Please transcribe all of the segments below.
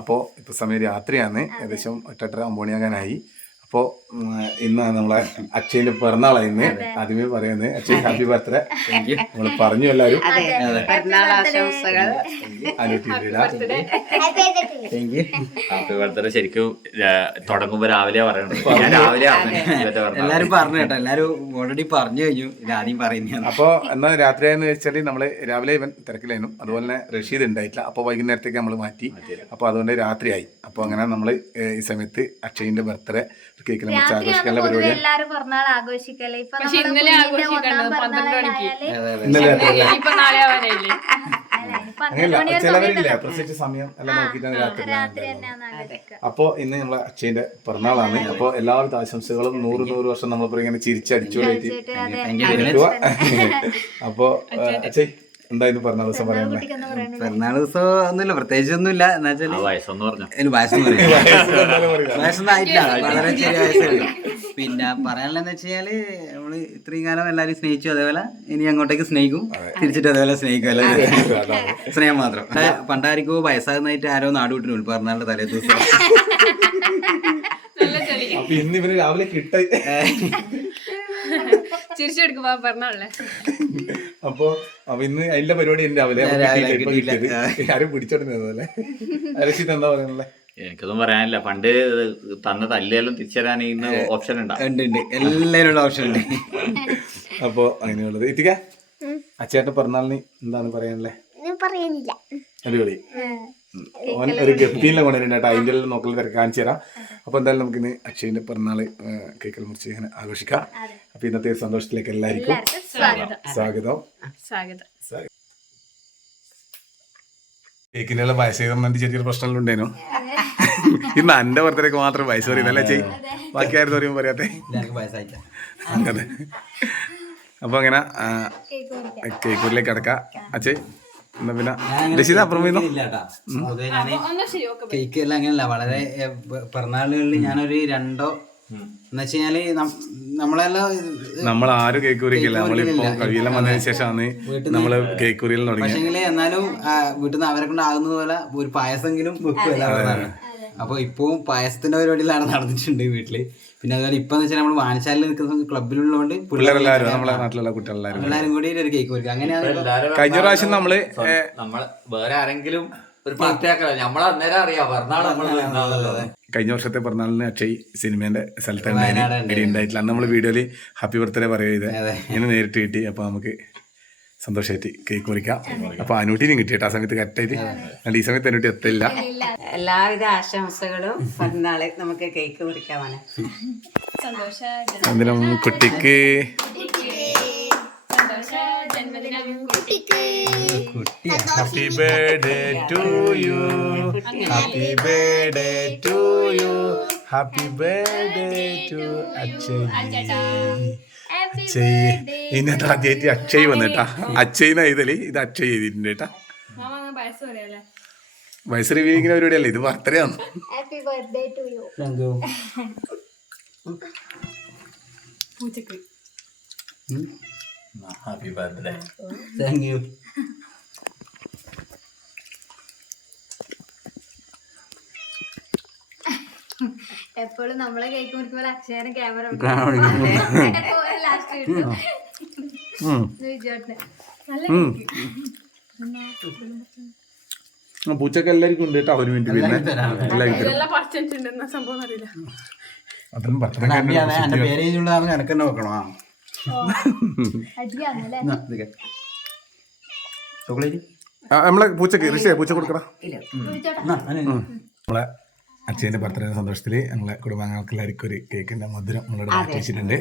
അപ്പോൾ ഇപ്പോൾ സമയം രാത്രിയാണ്, ഏകദേശം 8:30 9 മണിയാകാനായി. അപ്പോൾ ഇന്നാണ് നമ്മളെ അക്ഷയന്റെ പിറന്നാളാണ്. ഇന്ന് ആദ്യമേ പറയുന്നത് അക്ഷയ് ഹാപ്പി ബർത്ത്ഡേ. നമ്മൾ പറഞ്ഞു എല്ലാവരും ഹാപ്പി ബർത്ത്ഡേ. ശരിക്കും തുടങ്ങുമ്പോ രാവിലെ പറയണം. എല്ലാരും പറഞ്ഞു കേട്ടോ, എല്ലാരും ഓൾറെഡി പറഞ്ഞു കഴിഞ്ഞു. ആദ്യം പറയുന്ന അപ്പോൾ എന്നാൽ രാത്രിയായെന്ന് വെച്ചാൽ നമ്മൾ രാവിലെ ഇവൻ തിരക്കിലായിരുന്നു, അതുപോലെ തന്നെ റഷീദ് ഉണ്ടായിട്ടില്ല. അപ്പോൾ വൈകുന്നേരത്തേക്ക് നമ്മൾ മാറ്റി. അപ്പോൾ അതുകൊണ്ട് രാത്രിയായി. അപ്പോൾ അങ്ങനെ നമ്മൾ ഈ സമയത്ത് അക്ഷയിന്റെ ബർത്ത്ഡേ കേക്കിനെ കുറിച്ച് ആഘോഷിക്കാനുള്ള പരിപാടി. എല്ലാരും പിറന്നാൾ ആഘോഷിക്കല്ലേ. ഇപ്പൊ ഇന്നലെ ആഘോഷിക്കണ്ടത് 12 മണിക്ക്. ഇന്നലെ ഇപ്പൊ നാളെ ആവാനായില്ലേ? അങ്ങനെയല്ല, ചിലവരില്ല പ്രത്യേകിച്ച് സമയം എല്ലാം നോക്കിയിട്ടാണ് രാത്രി. അപ്പോ ഇന്ന് നമ്മളെ അക്ഷയന്റെ പിറന്നാളാണ്. അപ്പോൾ എല്ലാവിധ ആശംസകളും 100 വർഷം നമ്മളിപ്പോ ഇങ്ങനെ ചിരിച്ചടിച്ചോളായിട്ട്. അപ്പൊ അക്ഷയ് എന്തായാലും പിറന്നാൾ ദിവസം പറയാനുള്ളത്? പിറന്നാൾ ദിവസം ഒന്നുമില്ല, പ്രത്യേകിച്ച് ഒന്നുമില്ല. എന്നാ വെച്ചാല് വയസ്സൊന്നും പറഞ്ഞു വയസ്സൊന്നും ആയിട്ടില്ല, വളരെ ചെറിയ വയസ്സുള്ളൂ. പിന്നെ പറയാനുള്ളതെന്ന് വെച്ച് കഴിഞ്ഞാല് നമ്മള് ഇത്രയും കാലം എല്ലാവരും സ്നേഹിച്ചു, അതേപോലെ ഇനി അങ്ങോട്ടേക്ക് സ്നേഹിക്കും, തിരിച്ചിട്ട് അതേപോലെ സ്നേഹിക്കും. അല്ലെ സ്നേഹം മാത്രം. പണ്ടായിരിക്കും വയസ്സാകുന്നതായിട്ട് ആരോ നാട് വിട്ടു പിറന്നാളുടെ തലേ ദിവസം. അപ്പൊ ഇന്ന് ഇവര് രാവിലെ ചിരിച്ചെടുക്കുമ്പോ പറഞ്ഞല്ലേ. അപ്പൊ ഇന്ന് അതിന്റെ പരിപാടി രാവിലെ ആരും പിടിച്ചോടുന്നതല്ലേ. രക്ഷിത് എന്താ പറയാനുള്ളത്? എനിക്കൊന്നും പറയാനില്ല. പണ്ട് തന്ന തല്ലിയാലും തിരിച്ചറിയാൻ ഇന്ന് ഓപ്ഷൻ ഉണ്ട്, എല്ലാവരും ഓപ്ഷൻ ഉണ്ട്. അപ്പൊ അങ്ങനെയുള്ളത്. ഇത്തിക്ക അച്ഛന്റെ പിറന്നാളിന് എന്താണ് പറയാനുള്ളത്? പറയുന്നില്ല. അടിപൊളി. ഓൻ ഒരു ഗപ്പിയിലെ കൊണ്ടുവരുന്നുണ്ട്. അതിൻ്റെ നോക്കൽ തിരക്ക് കാണിച്ചു തരാം. അപ്പൊ എന്തായാലും നമുക്ക് ഇന്ന് അക്ഷയന്റെ പിറന്നാള് കേക്കൽ മുറിച്ച് ഇങ്ങനെ ആഘോഷിക്കാം. അപ്പൊ ഇന്നത്തെ സന്തോഷത്തിലേക്ക് എല്ലാവർക്കും സ്വാഗതം. കേക്കിന്റെ വയസ്സേറിന്റെ ചെറിയൊരു പ്രശ്നങ്ങളുണ്ടേനു. ഇന്ന് എന്റെ ബർത്ത്ഡേക്ക് മാത്രം വയസ്സ് പറയുന്നല്ലേ ചെയ്, ബാക്കി ആരും പറയുമ്പോൾ പറയാത്തെ. അങ്ങനെ അപ്പൊ അങ്ങനെ കേക്കൂരിലേക്ക് കിടക്കാം. അച്ഛേ എന്നാ പിന്നെ രശീദ് അപ്പുറം കേക്ക് എല്ലാം അങ്ങനെയല്ല. വളരെ പിറന്നാളുകളിൽ ഞാനൊരു 2 എന്ന് വെച്ച് കഴിഞ്ഞാല് നമ്മൾ ആരും കേക്ക് കുറിക്കില്ല. നമ്മളിപ്പോ കവിയെല്ലാം വന്നതിന് ശേഷമാണ് നമ്മള് കേക്ക് കുറിയിൽ തുടങ്ങി. പക്ഷെങ്കില് എന്നാലും വീട്ടിൽ നിന്ന് അവരെ കൊണ്ട് ആകുന്നത് പോലെ ഒരു പായസമെങ്കിലും വെക്കുമല്ലോ. അപ്പൊ ഇപ്പവും പായസത്തിന്റെ പരിപാടിയിലാണ് നടന്നിട്ടുണ്ട് വീട്ടില്. പിന്നെ അതുപോലെ ഇപ്പൊ വെച്ചാൽ നമ്മൾ വായനശാലയിൽ നിൽക്കുന്ന ക്ലബിലുള്ളതുകൊണ്ട് പിള്ളേരെല്ലാരും നമ്മളെ നാട്ടിലുള്ള കുട്ടികളെല്ലാരും എല്ലാരും കൂടി ഒരു കേക്ക് കുറിക്കും. അങ്ങനെയാണ് കഴിഞ്ഞ പ്രാവശ്യം നമ്മള് വേറെ ആരെങ്കിലും ഒരു നമ്മളെ അന്നേരം അറിയാം കഴിഞ്ഞ വർഷത്തെ പിറന്നാളിന് അക്ഷയ് സിനിമേന്റെ സ്ഥലത്താണ് ഉണ്ടായിട്ടില്ല. അന്ന് നമ്മള് വീഡിയോയില് ഹാപ്പി ബർത്ത്ഡേ പറയുക ഇങ്ങനെ നേരിട്ട് കിട്ടി. അപ്പൊ നമുക്ക് സന്തോഷമായിട്ട് കേക്ക് മുറിക്കാം. അപ്പൊ അനൂട്ടിനും കിട്ടിയിട്ട് ആ സമയത്ത് കറക്റ്റായിട്ട്. ഈ സമയത്ത് അനൂട്ടി എത്തില്ല. എല്ലാവിധ ആശംസകളും പിറന്നാള് നമുക്ക് കേക്ക് മുറിക്കാമാണ്. എന്തിനും കുട്ടിക്ക് happy birthday to you, happy birthday to you, happy birthday to Akshay. ഇതിനകത്ത് ആദ്യമായിട്ട് അക്ഷയ് വന്നിട്ടാ. അക്ഷയ്ന്ന് എഴുതല്, ഇത് അക്ഷയ് എഴുതിയിട്ടുണ്ട് കേട്ടാ. വയസ്സ് റിവ്യൂവിങ്ങിന് പരിപാടിയല്ലേ ഇത്, ബർത്ത്ഡേ ആണ്. Happy birthday to you. Happy birthday. Thank you. എപ്പോഴും നമ്മളെ കേക്ക് മുറിക്കുമ്പോൾ അക്ഷയനെ ക്യാമറ പൂച്ചക്ക് എല്ലാവർക്കും ഉണ്ട് കേട്ടോ. ഒരു മിനിറ്റ് പിന്നെ എന്റെ പേര് എഴുതിയുള്ളതാണ്, എനക്ക് തന്നെ വെക്കണോ? ചോക്ലേറ്റ് നമ്മളെ പൂച്ചക്ക് ഋഷിയെ പൂച്ച കൊടുക്കടാ. നമ്മളെ അച്ഛൻ്റെ ബർത്ത്ഡേ സന്തോഷത്തിൽ ഞങ്ങളെ കുടുംബാംഗങ്ങൾക്ക് എല്ലാവർക്കും ഒരു കേക്കിൻ്റെ മധുരം നമ്മളിവിടെ മാറ്റി വെച്ചിട്ടുണ്ട്.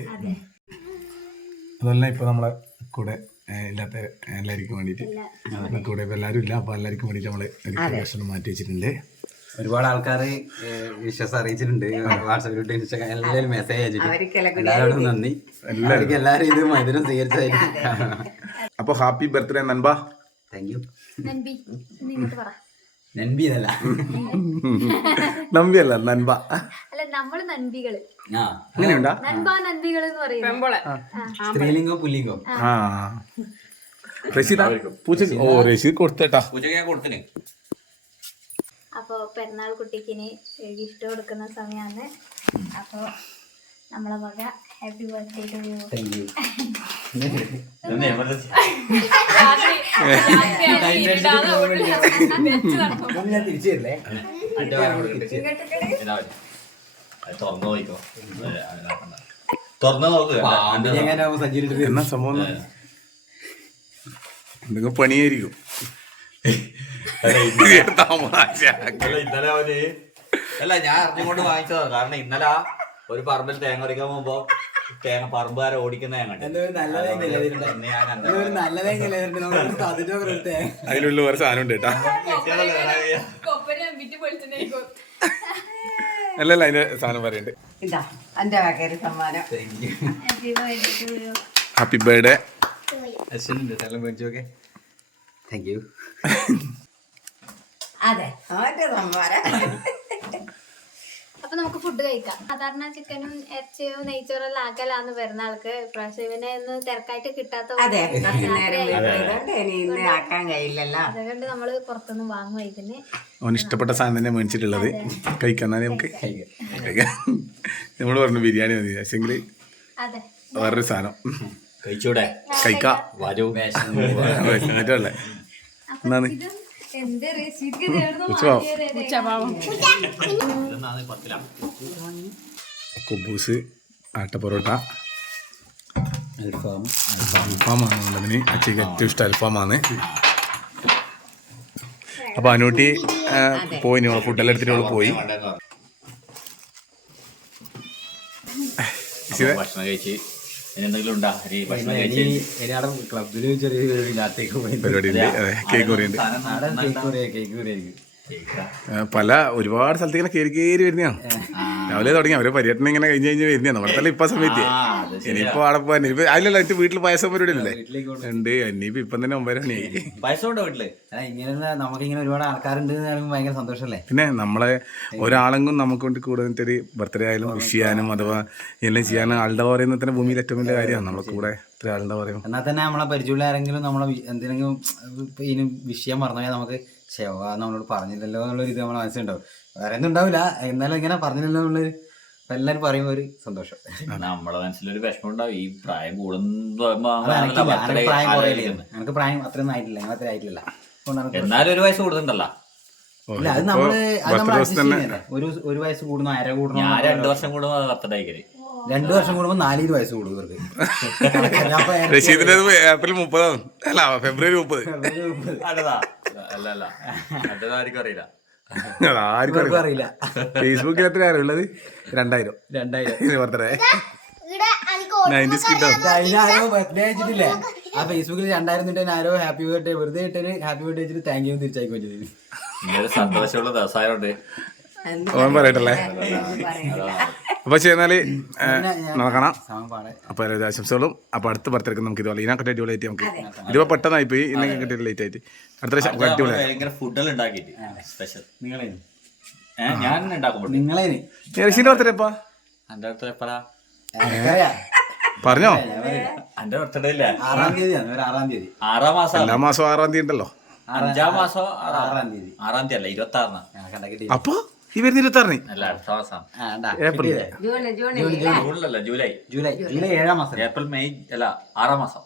അതുപോലെ ഇപ്പോൾ നമ്മളെ കൂടെ ഇല്ലാത്ത എല്ലാവർക്കും വേണ്ടിയിട്ട്, കൂടെ ഇപ്പോൾ എല്ലാവരും ഇല്ല, അപ്പോൾ എല്ലാവർക്കും വേണ്ടിയിട്ട് നമ്മൾ ഒരു ഭക്ഷണം മാറ്റി വെച്ചിട്ടുണ്ട്. ഒരുപാട് ആൾക്കാർ വിശ്വാസം അറിയിച്ചിട്ടുണ്ട്, വാട്സാപ്പിലോട്ട് ഇൻസ്റ്റാഗ്രാം എല്ലാവരും മെസ്സേജ് അയച്ചിട്ടുണ്ട്. എല്ലാവരോടും നന്ദി. എല്ലാവരും ഇത് മധുരം സ്വീകരിച്ചായിരിക്കും. അപ്പോൾ ഹാപ്പി ബർത്ത്ഡേ നൻപ. Thank you. നൻപി എന്നല്ല നമ്പിയല്ല നൻപ. അല്ല നമ്മള് നൻപികള്. അങ്ങനെയുണ്ടാ? നൻപ നൻപികൾ എന്ന് പറയുന്നത് സ്ത്രീലിംഗം പുല്ലിംഗം. രശീദ് പൂച്ച. ഓ രശീദ് കൊടുത്തേട്ടാ. പൂച്ചക്ക് ഞാൻ കൊടുത്തിന്. അപ്പോൾ പെരുന്നാൾ കുട്ടിക്കിനി ഗിഫ്റ്റ് കൊടുക്കുന്ന സമയമാണ്. അപ്പോൾ നമ്മളെ വക happy birthday to you. Thank you. ഇതൊന്നും എമർജൻസി ഞാൻ തിരിച്ചു തരില്ലേ? തുറന്നു നോക്കോ, തുറന്നു നോക്കുക. എങ്ങനെയാവും സജ്ജീകരിച്ചത്? എന്നാ സംഭവം എന്തെങ്കിലും പണിയായിരിക്കും. തമാശ. ഇന്നലെ അവന് അല്ല ഞാൻ അറിഞ്ഞുകൊണ്ട് വാങ്ങിച്ചതാണ്. കാരണം ഇന്നലെ ഒരു പറമ്പിൽ തേങ്ങ പറിക്കാൻ പോകുമ്പോ പറമ്പുകാരെ ഓടിക്കുന്ന ഞാൻ കണ്ടു. അതിലുള്ള വേറെ സാധനം ഉണ്ട് കേട്ടാ. അല്ലല്ല അതിന്റെ സാധനം പറയണ്ട്. ഇതാ എൻ്റെ വകയൊരു സമ്മാനം. Happy birthday to you. Happy birthday. മേടിച്ചോക്കെ. Thank you. അതെ അവൻ്റെ സമ്മാനം. അപ്പൊ നമുക്ക് ഫുഡ് കഴിക്കാം. സാധാരണ ചിക്കനും ഇറച്ചിയും നെയ്ച്ചോറെല്ലാം ആക്കലാന്ന് പെരുന്നാൾക്ക്. ഇപ്രാവശ്യം ഇവനെ ഒന്ന് തിരക്കായിട്ട് കിട്ടാത്ത അതെ കുറച്ച് നേരം വീട്ടിലുണ്ട്. ഇനി ഇന്ന് ആക്കാൻ കഴിയില്ലല്ലോ. അതുകൊണ്ട് നമ്മള് പുറത്തുനിന്ന് വാങ്ങും ഇതിന്. അവന് ഇഷ്ടപ്പെട്ട സാധനം തന്നെ മേടിച്ചിട്ടുള്ളത്. കഴിക്കാം. എന്നാലും നമുക്ക് കഴിക്കാം. നമ്മൾ പറഞ്ഞു ബിരിയാണി മതി. പക്ഷെങ്കിൽ അതെ വേറൊരു സാധനം കഴിച്ചൂടെ? കഴിക്കാം. വരൂ. എന്നിട്ടല്ലേ എന്നാണ് എന്ത് ഉച്ചഭാവം. കുബൂസ്, ആട്ട പൊറോട്ട, അൽഫാം. അൽഫാമാണ് ഉള്ളതിന്. അച്ഛക്ക് ഏറ്റവും ഇഷ്ടം അൽഫാമാണ്. അപ്പോൾ അനൂട്ടി പോയി ഫുഡെല്ലാം എടുത്തിട്ട് അവള് പോയി. ഭക്ഷണം കഴിച്ച് എന്തെങ്കിലും ഉണ്ടാ ഭക്ഷണം കഴിച്ച് ക്ലബില് ചെറിയ പരിപാടി ഉണ്ട്. അതെ, കേക്ക് മുറിയുണ്ട്. പല ഒരുപാട് സ്ഥലത്ത് ഇങ്ങനെ കയറി വരുന്നതാണ്. രാവിലെ തുടങ്ങി അവര് പര്യടനം ഇങ്ങനെ കഴിഞ്ഞ് വരുന്നതാണ്. നമ്മുടെ തന്നെ ഇപ്പൊ സമയത്ത് ഇനിയിപ്പോ അവിടെ പോകാൻ ഇപ്പൊ അതിലല്ല എനിക്ക് വീട്ടിൽ പായസം പരിപാടി അല്ലേ ഉണ്ട്. ഇനിയിപ്പോ ഇപ്പം തന്നെ 9 മണിയായി. പായസം ഉണ്ടോ വീട്ടില്? ഇങ്ങനെ നമുക്കിങ്ങനെ ഒരുപാട് ആൾക്കാരുണ്ട് ഭയങ്കര സന്തോഷമല്ലേ. പിന്നെ നമ്മളെ ഒരാളെങ്കിലും നമുക്ക് കൊണ്ട് കൂടെ നിന്നിട്ടൊരു ബർത്ത്ഡേ ആയാലും വിഷ് ചെയ്യാനും അഥവാ എല്ലാം ചെയ്യാനും ആളുടെ പറയുന്നത് തന്നെ ഭൂമിയിൽ ഏറ്റവും വലിയ കാര്യമാണ്. നമ്മളെ കൂടെ ഇത്ര ആളുടെ പറയും. എന്നാൽ തന്നെ നമ്മളെ പരിചയമുള്ള ആരെങ്കിലും നമ്മളെ എന്തെങ്കിലും ഇതിന് വിഷയം പറഞ്ഞാൽ നമുക്ക് നമ്മളോട് പറഞ്ഞില്ലല്ലോ എന്നുള്ളൊരു ഇത് നമ്മളെ മനസ്സിലുണ്ടാവും. വേറെ ഒന്നും ഉണ്ടാവില്ല, എന്നാലും ഇങ്ങനെ പറഞ്ഞില്ലല്ലോ എന്നുള്ളൊരു എല്ലാവരും പറയുമ്പോൾ ഒരു സന്തോഷം. നമ്മളെ മനസ്സിലൊരു വിഷമം ഉണ്ടാവും. ഈ പ്രായം കൂടുമ്പോ പ്രായം കുറയില്ല, എനിക്ക് പ്രായം അത്രയൊന്നും ആയിട്ടില്ല, അങ്ങനത്തെ ആയിട്ടില്ല. എന്നാലും ഒരു വയസ്സ് കൂടുന്നുണ്ടല്ലോ. ഇല്ല അത് നമ്മള് ഒരു വയസ്സ് കൂടുന്നു, അര കൂടുന്നു. ഞാൻ 2 വർഷം കൂടുമ്പോ ബർത്ത്ഡേ ആയിക്കല്. 2 വർഷം കൂടുമ്പോ 4 വയസ്സ് കൂടും ഇവർക്ക്. റഷീദിന്റെ ഏപ്രിൽ 30 അല്ല ഫെബ്രുവരി 30. അല്ല ആർക്കും അറിയില്ല. ആർക്കും അറിയില്ല. ഫേസ്ബുക്കിൽ എത്ര ആരും ഉള്ളത്? 2000 ബർത്ത്ഡേ 90s കിട്ടോ. അതിനാരോ ബർത്ത്ഡേ അയച്ചിട്ടില്ലേ ആ ഫേസ്ബുക്കിൽ 2000 ഇട്ട് ആരോ ഹാപ്പി ബർത്ത്ഡേ വെറുതെ ഇട്ടൊരു ഹാപ്പി ബർത്ത്ഡേ വെച്ചിട്ട് താങ്ക് യു തിരിച്ചയക്കുകയും ചെയ്തു. ഇങ്ങനെ സന്തോഷമുള്ള ദിവസമായോണ്ട് ഓൻ പറയട്ടല്ലേ. അപ്പൊ ചെയ്യുന്നാല് നോക്കണം. അപ്പൊ ആശംസകളും. അപ്പൊ അടുത്ത ബർത്ത്ഡേക്ക് നമുക്ക് ഇതുപോലെ ഇതിനൊക്കെ അടിപൊളിയായിട്ട് നമുക്ക് ഇതിപ്പോ പെട്ടെന്നായി പോയി. ഇന്നൊക്കെ കിട്ടിയ ലേറ്റ് ആയിട്ട് അടുത്ത അടിപൊളിയായി ഫുഡെല്ലാം ഉണ്ടാക്കിയിട്ട് സ്പെഷ്യൽ ഞാൻ ഉണ്ടാക്കുമ്പോൾ നിങ്ങളെ റഷീദിന്റെ ബർത്ത്ഡേ എപ്പാ? എന്റെ അടുത്ത് എപ്പഴാ പറഞ്ഞോ? എന്റെ ബർത്ത്ഡേ ഇല്ലേ? 6-ാം തീയതിയാണ്. 6-ാം തീയതി. 6 മാസം. എല്ലാ മാസം 6-ാം തീയതി ഉണ്ടല്ലോ. 5-ാം മാസം 6-ാം തീയതി. 6-ാം തീയതി അല്ല 26-ാണ്. അപ്പൊ ഈ വരുന്ന 26-ന് അല്ല അടുത്ത മാസം. ഏപ്രിൽ ജൂണിലല്ല ജൂലൈ. ജൂലൈ 7-ാം മാസം. ഏപ്രിൽ മെയ് അല്ല 6-ാം മാസം.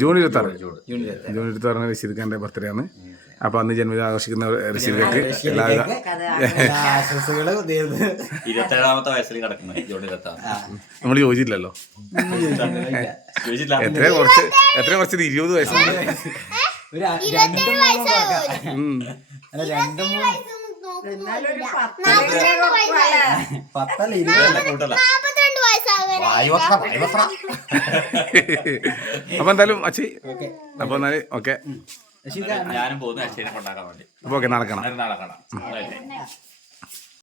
ജൂൺ 26. ജൂൺ 26 റഷീദ് ഖാന്റെ ബർത്ത്ഡേ ആണ്. അപ്പൊ അന്ന് ജന്മദിനം ആഘോഷിക്കുന്ന റഷീദ് എല്ലാവിധ ആശംസകള് 27-ാമത്തെ വയസ്സിൽ കിടക്കുന്നത് ജൂൺ 26. നമ്മൾ ചോദിച്ചില്ലല്ലോ. എത്ര കുറച്ച് 20 വയസ്സുണ്ട്. ഒരു 2-3 10 കൂട്ടല്ല. അപ്പൊ എന്തായാലും അച്ഛി അപ്പൊ എന്നാല് ഓക്കെ. ഞാനും പോകുന്നു അച്ഛനെ കൊണ്ടാക്കാൻ വേണ്ടി. അപ്പൊ ഓക്കെ നാളെ കാണാം. നാളെ കാണാം.